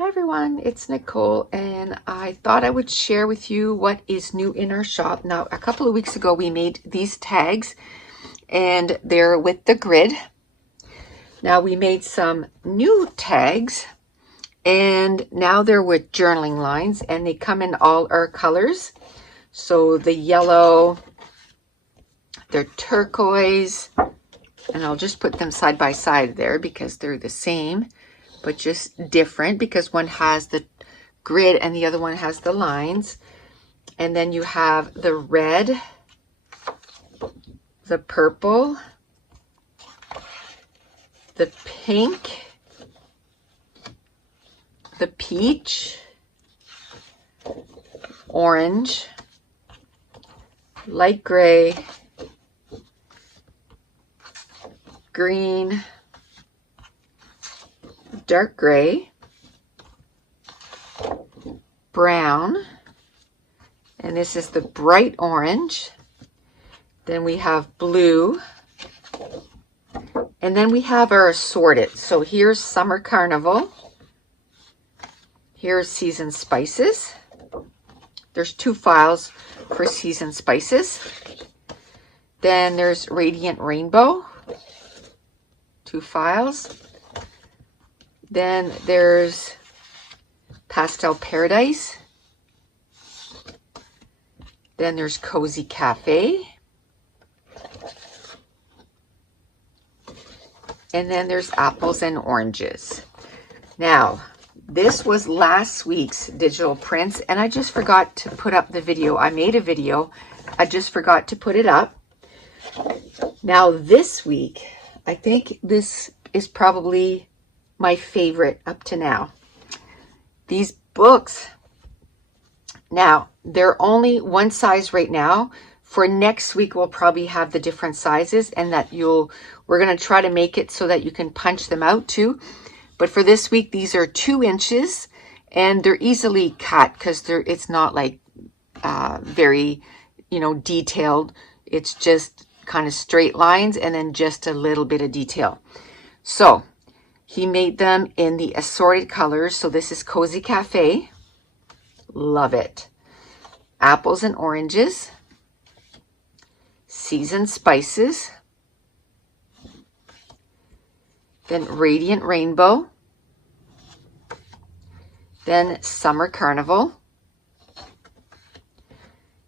Hi everyone, it's Nicole, and I thought I would share with you what is new in our shop. Now, a couple of weeks ago we made these tags and they're with the grid. Now we made some new tags and now they're with journaling lines, and they come in all our colors. So the yellow, they're turquoise, and I'll just put them side by side there because they're the same but just different, because one has the grid and the other one has the lines. And then you have the red, the purple, the pink, the peach, orange, light gray, green, dark gray, brown, and this is the bright orange. Then we have blue, and then we have our assorted. So here's Summer Carnival, here's Season Spices. There's 2 files for Season Spices. Then there's Radiant Rainbow, 2 files. Then there's Pastel Paradise. Then there's Cozy Cafe. And then there's Apples and Oranges. Now, this was last week's digital prints, and I just forgot to put up the video. I made a video. I just forgot to put it up. Now, this week, I think this is probably my favorite up to now. These books, now they're only one size right now. For next week we'll probably have the different sizes, and that we're going to try to make it so that you can punch them out too. But for this week, these are 2 inches, and they're easily cut because it's not like very detailed. It's just kind of straight lines and then just a little bit of detail. So he made them in the assorted colors. So this is Cozy Cafe. Love it. Apples and Oranges. Seasoned Spices. Then Radiant Rainbow. Then Summer Carnival.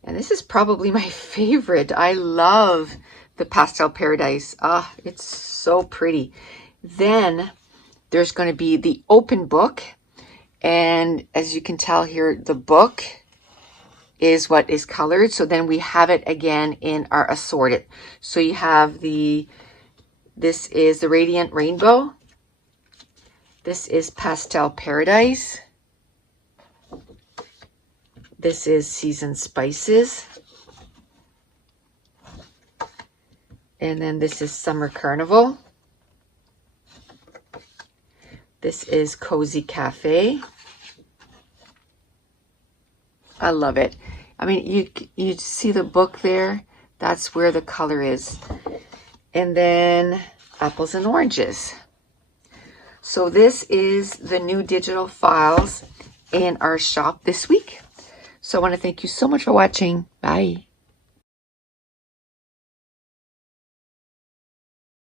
And this is probably my favorite. I love the Pastel Paradise. Ah, it's so pretty. Then there's going to be the open book, and as you can tell here, the book is what is colored. So then we have it again in our assorted. So you have this is the Radiant Rainbow. This is Pastel Paradise. This is Seasoned Spices. And then this is Summer Carnival. This is Cozy Cafe. I love it. I mean, you see the book there? That's where the color is. And then Apples and Oranges. So this is the new digital files in our shop this week. So I want to thank you so much for watching. Bye.